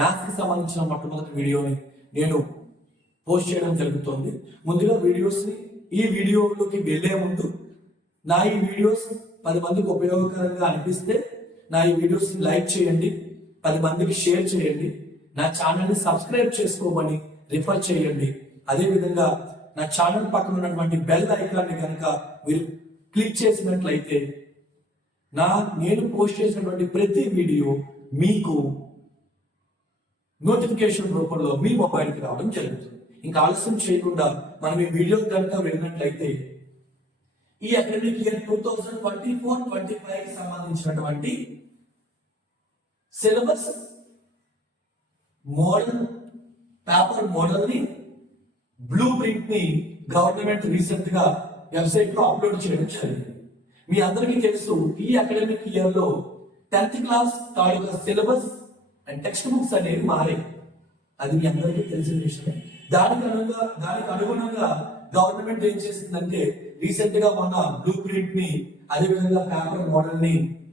Maths కి సంబంధించిన మొట్టమొదటి వీడియోని నేను పోస్ట్ చేయడం జరుగుతుంది. ముందుగా ఈ వీడియోలోకి వెళ్లే ముందు నా ఈ వీడియోస్ 10 మందికి ఉపయోగకరంగా అనిపిస్తే నా ఈ వీడియోస్ ని లైక్ చేయండి, 10 మందికి షేర్ చేయండి, నా ఛానల్ ని సబ్స్క్రైబ్ చేసుకోమని రిఫర్ చేయండి. అదేవిధంగా నా ఛానల్ పక్కన ఉన్నటువంటి బెల్ ఐకాన్ని కనుక మీరు క్లిక్ చేసినట్లయితే నేను పోస్ట్ చేసినటువంటి ప్రతి వీడియో మీకు నోటిఫికేషన్ రూపంలో మీ మొబైల్కి రావడం జరుగుతుంది. ఇంకా ఆలస్యం చేయకుండా మనం ఈ వీడియో కనుక వెళ్ళినట్లయితే ఈ అకాడమిక్ ఇయర్ 2024-25 కి సంబంధించినటువంటి సిలబస్ మోడల్ పేపర్ మోడల్ ని బ్లూ ప్రింట్ ని గవర్నమెంట్ రీసెంట్ గా వెబ్సైట్ లో అప్లోడ్ చేయడం జరిగింది. మీ అందరికీ తెలుసు ఈ అకాడమిక్ ఇయర్ లో 10th class taluka syllabus and text books అనేవి మారాయి. అది మీ అందరికీ తెలిసిన విషయమే. దానికి అనుగుణంగా గవర్నమెంట్ ఏం చేసిందంటే రీసెంట్ గా మొన్న బ్లూ ప్రింట్ ని అదేవిధంగా పేపర్ మోడల్ ని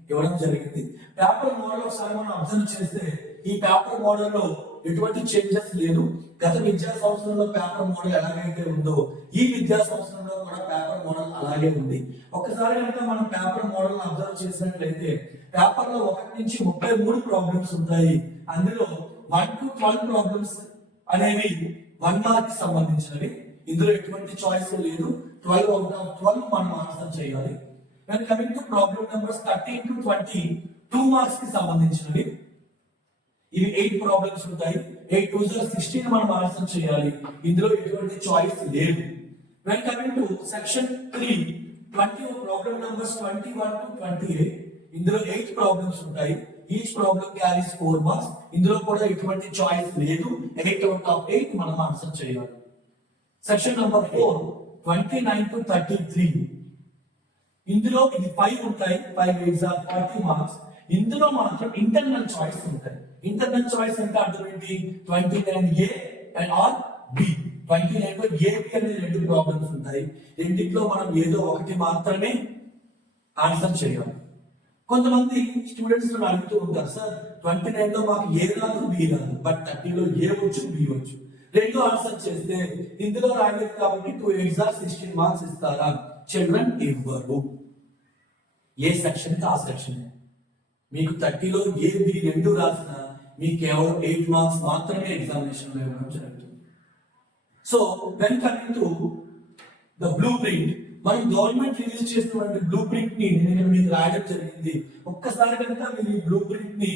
ఇవ్వడం జరిగింది. పేపర్ మోడల్ ఒకసారి మనం అబ్జర్వ్ చేస్తే ఈ పేపర్ మోడల్ లో ఎటువంటి చేంజెస్ లేదు. గత విద్యా సంవత్సరంలో పేపర్ మోడల్ ఎలాగైతే ఉందో ఈ విద్యా సంవత్సరంలో కూడా పేపర్ మోడల్ అలాగే ఉంది. ఒకసారి కనుక మనం పేపర్ మోడల్ అబ్జర్వ్ చేసినట్లయితే పేపర్ లో 1 నుంచి 33 ప్రాబ్లమ్స్ ఉంటాయి. అందులో 1 to 12 ప్రాబ్లమ్స్ అనేవి 1 మార్క్ కి సంబంధించినవి. ఇందులో ఎటువంటి చాయిస్ లేదు. 12 out of 12 మనం ఆన్సర్ చేయాలి. When coming to problem numbers 13 to 20 2 marks కి సంబంధించినవి. ఇవి 8 ప్రాబ్లమ్స్ ఉంటాయి. 8 2 16 మనం ఆన్సర్ చేయాలి. ఇందులో ఎటువంటి చాయిస్ లేదు. When coming to section 3 20 problem numbers 21 to 28 ఇందులో 8 ప్రాబ్లమ్స్ ఉంటాయి. Each problem carries 4 marks. ఇందులో కూడా ఎటువంటి చాయిస్ లేదు. 8 out of 8 మనం ఆన్సర్ చేయాలి. సెక్షన్ నంబర్ 4 29 to 33 ఇందులో ఇది 5 ఉంటాయి. 5 ఎగ్జామ్ 40 మార్క్స్. ఇందులో మాత్రం ఇంటర్నల్ చాయిస్ ఉంటాయి. ఇంటర్నల్ చాయిస్ అంటే అర్థం ఏంటి? 29A and R B. 29 లో ఏ బి అనే 2 ప్రాబ్లమ్స్ ఉంటాయి. రెండిట్లో మనం ఏదో ఒకటి మాత్రమే ఆన్సర్ చేయాలి. కొంతమంది స్టూడెంట్స్ అడుగుతూ ఉంటారు, సార్ 29 లో మాకు ఏ రాదు బి రాదు, బట్ 30 లో ఏ వచ్చు బి వచ్చు, రెండు ఆన్సర్ చేస్తే ఇందులో రాలేదు కాబట్టి 2 ఎగ్జామ్ 16 మార్క్స్ ఇస్తారా? చిల్డ్రన్ ఇవ్వరు. ఏ సెక్షన్ కి ఆ సెక్షన్. మీకు 30 లో ఏ బి రెండు రాసిన మీకు కేవలం 8 మార్క్స్ మాత్రమే ఎగ్జామినేషన్ లో ఇవ్వడం జరుగుతుంది. So when coming to the blue print, మనం గవర్నమెంట్ రిలీజ్ చేసినటువంటి బ్లూ ప్రింట్ ని నేను మీకు రాయడం జరిగింది. ఒక్కసారి కనుక మీరు ఈ బ్లూ ప్రింట్ ని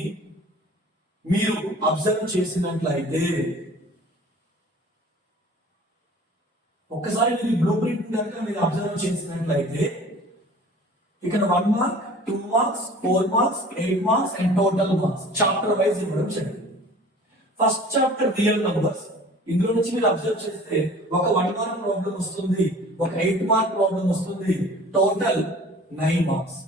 మీరు అబ్జర్వ్ చేసినట్లయితే ఇక్కడ 1 mark 2 marks 4 marks 8 marks and total marks chapter wise ఇవ్వడం జరిగింది. First chapter real numbers. ఇందులో నుంచి మీరు అబ్జర్వ్ చేస్తే ఒక 1 మార్క్ ప్రాబ్లం వస్తుంది, ఒక 8 మార్క్ ప్రాబ్లం వస్తుంది, total 9 marks.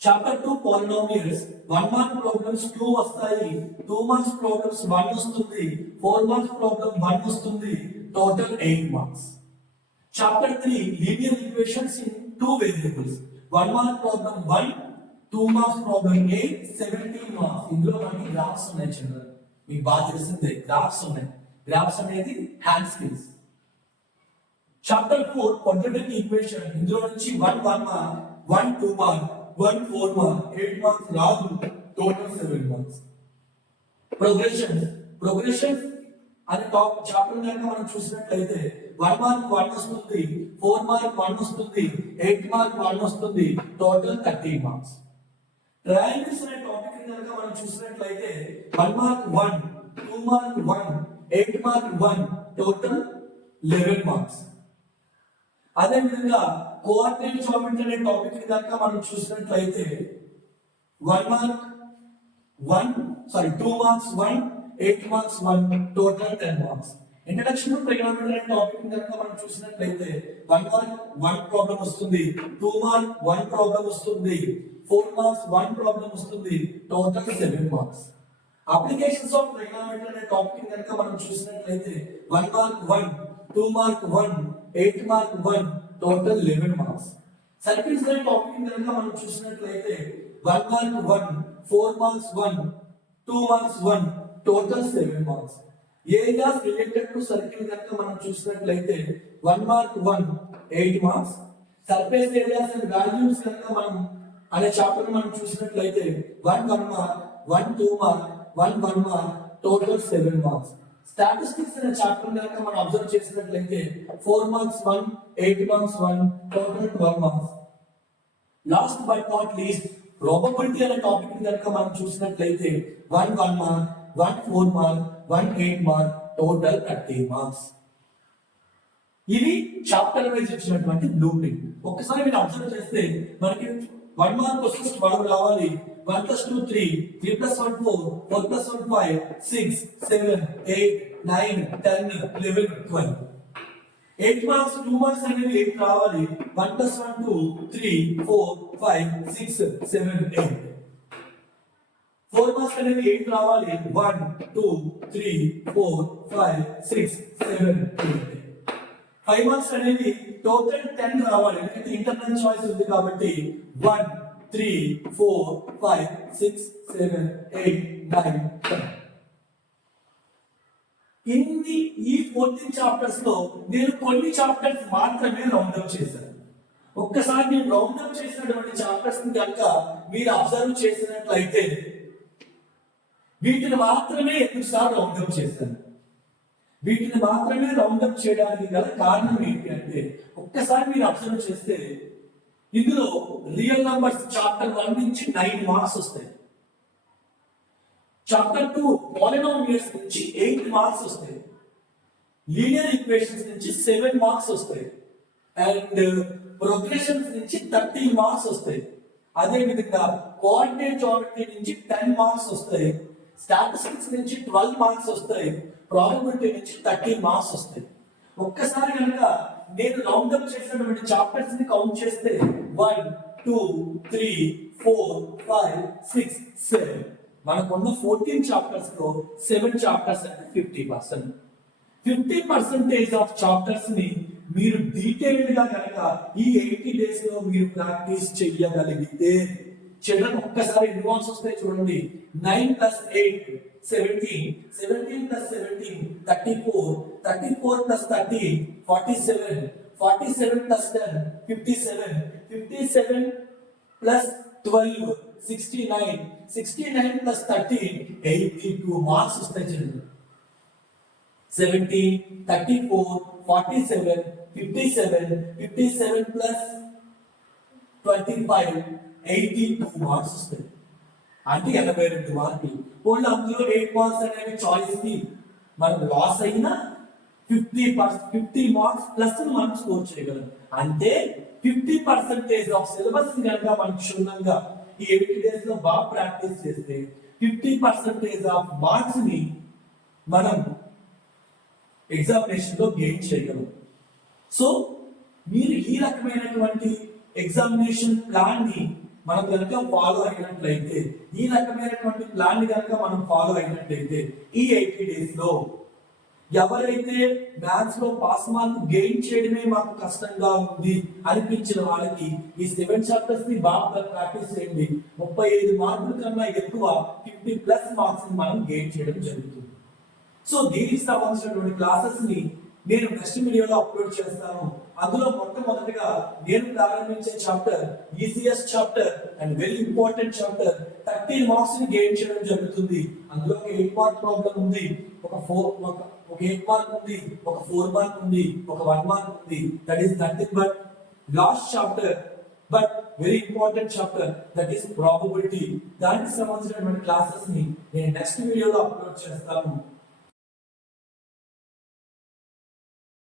Chapter 2 polynomials 1 mark problems 2 వస్తాయి, 2 మార్క్స్ ప్రాబ్లమ్స్ 1 వస్తుంది, 4 మార్క్స్ ప్రాబ్లం 1 వస్తుంది, total 8 marks. Chapter 3 linear equations in 2 variables 1 mark problem 1, 2 marks problem 8, 17 marks. ఇందులో మనకి గ్రాఫ్స్ ఉన్నాయి చిల్డ్రన్, మీకు బాగా తెలిసిందే గ్రాఫ్స్ ఉన్నాయి. గ్రాఫ్స్ అనేది hand skills. Chapter 4 quadratic equation. ఇందులో నుంచి 1 మార్క్ 1 2 మార్క్ 1 4 మార్క్ 8 మార్క్స్ రాదు, టోటల్ 7 మార్క్స్. ప్రోగ్రెషన్ అనే టాప్ చాప్టర్ కనుక మనం చూసినట్లయితే 1 మార్క్ 1 వస్తుంది, 4 మార్క్ 1 వస్తుంది, 8 మార్క్ 1 వస్తుంది, టోటల్ 30 మార్క్స్. ట్రయాంగిల్స్ అనే టాపిక్ కనుక మనం చూసినట్లయితే 1 mark 1, 2 mark 1, 8 mark 1, total 11 marks. అదే విధంగా కోఆర్డినేట్ జామెట్రీ అనే టాపిక్ కనుక మనం చూసినట్లయితే 2 marks 1, 8 marks 1, total 10 marks. Introduction to trigonometry అనే టాపిక్ కనుక మనం చూసినట్లయితే 1 మార్క్ 1 ప్రాబ్లం వస్తుంది, 2 మార్క్ 1 ప్రాబ్లం వస్తుంది, 4 మార్క్స్ 1 ప్రాబ్లం వస్తుంది, total 7 marks. Applications of trigonometry అనే టాపిక్ కనుక మనం చూసినట్లయితే 1 mark 1, 2 mark 1, 8 mark 1, total 11 marks. Circles అనే టాపిక్ కనుక మనం చూసినట్లయితే 1 mark 1, 4 marks 1, 2 marks 1, total 7 marks. Areas related to circle కనుక మనం చూసినట్లయితే 1 mark 1 8 marks. Surface areas and volumes కనుక మనం అనే చాప్టర్ మనం చూసినట్లయితే 1 mark, 2 mark, 1 mark, total 7 marks. Statistics అనే చాప్టర్ కనుక మనం అబ్జర్వ్ చేసినట్లయితే 4 marks 1, 8 marks 1, total 12 marks. Last but not least probability అనే టాపిక్ కనుక మనం చూసినట్లయితే 1 mark, 4 mark, 8 mark, total 30 marks. ఇది చాప్టర్ వైజ్ ఇచ్చినటువంటి బ్లూ ప్రింట్. ఒక్కసారి మీరు అబ్జర్వ్ చేస్తే మనకి 1 మార్క్ క్వశ్చన్స్ 12 రావాలి. 1 + 2 3, 3 + 1 4, 4 + 1 5, 6, 7, 8, 9, 10, 11, 12. 8 మార్క్స్ 2 మార్క్స్ అనేవి 8 రావాలి. 1 + 1 2, 3, 4, 5, 6, 7, 8. 4 మార్క్స్ అనేవి 8 రావాలి. 1, 2, 3, 4, 5, 6, 7, 8. 5 మార్క్స్ అనేవి టోటల్ 10 రావాలి. ఎందుకంటే ఇంటర్నల్ చాయిస్ ఉంది కాబట్టి 1, 3, 4, 5, 6, 7, 8, 9, 10. ఈ 14 చాప్టర్స్ లో నేను కొన్ని చాప్టర్స్ మాత్రమే రౌండ్ అప్ చేశాను. ఒక్కసారి నేను రౌండ్ అప్ చేసినటువంటి చాప్టర్స్ ని కనుక మీరు అబ్జర్వ్ చేసినట్లయితే వీటిని మాత్రమే ఎందుకు సార్ రౌండ్ అప్ చేశాను. వీటిని మాత్రమే రౌండ్ అప్ చేయడానికి గల కారణం ఏంటి అంటే ఒక్కసారి మీరు అబ్జర్వ్ చేస్తే ఇందులో రియల్ నంబర్స్ చాప్టర్ 1 నుంచి 9 మార్క్స్ వస్తాయి. చాప్టర్ 2 పాలినామియల్స్ నుంచి 8 మార్క్స్ వస్తాయి. లీనియర్ ఈక్వేషన్స్ నుంచి 7 మార్క్స్ వస్తాయి. అండ్ ప్రోగ్రెషన్స్ నుంచి 13 మార్క్స్ వస్తాయి. అదే విధంగా కోఆర్డినేట్ జామెట్రీ నుంచి 10 మార్క్స్ వస్తాయి. స్టాటిస్టిక్స్ నుంచి 12 మార్క్స్ వస్తాయి. ప్రాబబిలిటీ నుంచి 13 మార్క్స్ వస్తాయి. ఒక్కసారి కనుక నేను రౌండ్ అప్ చేసినటువంటి చాప్టర్స్ ని కౌంట్ చేస్తే 1, 2, 3, 4, 5, 6, 7 మనకున్న 14 చాప్టర్స్ లో 7 చాప్టర్స్ అంటే 50%. 50% ఆఫ్ చాప్టర్స్ ని మీరు డీటెయిల్డ్ గా కనుక ఈ 80 డేస్ లో మీరు ప్రాక్టీస్ చేయగలిగితే చిల్డ్రన్ ఒక్కసారి ఎన్ని మార్క్స్ వస్తాయి చూడండి. 9 + 8 17, 17 + 17 34, 34 + 13 47, 47 + 10 57, 57 + 12 69, 69 + 13 82 మార్క్స్ వస్తాయి చిల్డ్రన్. 70, 34, 47, 57, 57 + 25 82 మార్క్స్ వస్తాయి. అంటే 82 మార్కులు. ఓన్లీ అందులో 8 మార్క్స్ అనేవి చాయిస్ కి మనం లాస్ అయినా 50 మార్క్స్ ప్లస్ మనం స్కోర్ చేయగలం. అంటే 50% ఆఫ్ సిలబస్ కనుక మనం క్షుణ్ణంగా ఈ 80 డేస్ లో బాగా ప్రాక్టీస్ చేస్తే 50% ఆఫ్ మార్క్స్ ని మనం ఎగ్జామినేషన్ లో గెయిన్ చేయగలం. సో మీరు ఈ రకమైనటువంటి ఎగ్జామినేషన్ ప్లాన్ ని మనం కనుక ఫాలో అయినట్లయితే ఈ రకమైనటువంటి ప్లాన్ ని కనుక మనం ఫాలో అయినట్లయితే ఈ 80 డేస్ లో ఎవరైతే మ్యాథ్స్ లో పాస్ మార్క్ గెయిన్ చేయడమే మాకు కష్టంగా ఉంది అనిపించిన వాళ్ళకి ఈ 7 చాప్టర్స్ ని బాగా ప్రాక్టీస్ చేయండి. 35 మార్కుల కన్నా ఎక్కువ 50+ మార్క్స్ ని మనం గెయిన్ చేయడం జరుగుతుంది. సో దీనికి సంబంధించినటువంటి క్లాసెస్ ని నేను నెక్స్ట్ వీడియోలో అప్లోడ్ చేస్తాను. అందులో మొట్టమొదటిగా నేను ప్రారంభించే chapter ECS chapter and very important chapter 13 marks ని గెయిన్ చేయడం జరుగుతుంది. అందులో ఒక 8 మార్క్ ప్రాబ్లం ఉంది, ఒక 8 మార్క్ ఉంది, ఒక 4 మార్క్ ఉంది, ఒక 1 మార్క్ ఉంది. That is nothing but last chapter but very important chapter that is probability. దానికి సంబంధించినటువంటి క్లాసెస్ ని నేను నెక్స్ట్ వీడియోలో అప్లోడ్ చేస్తాను.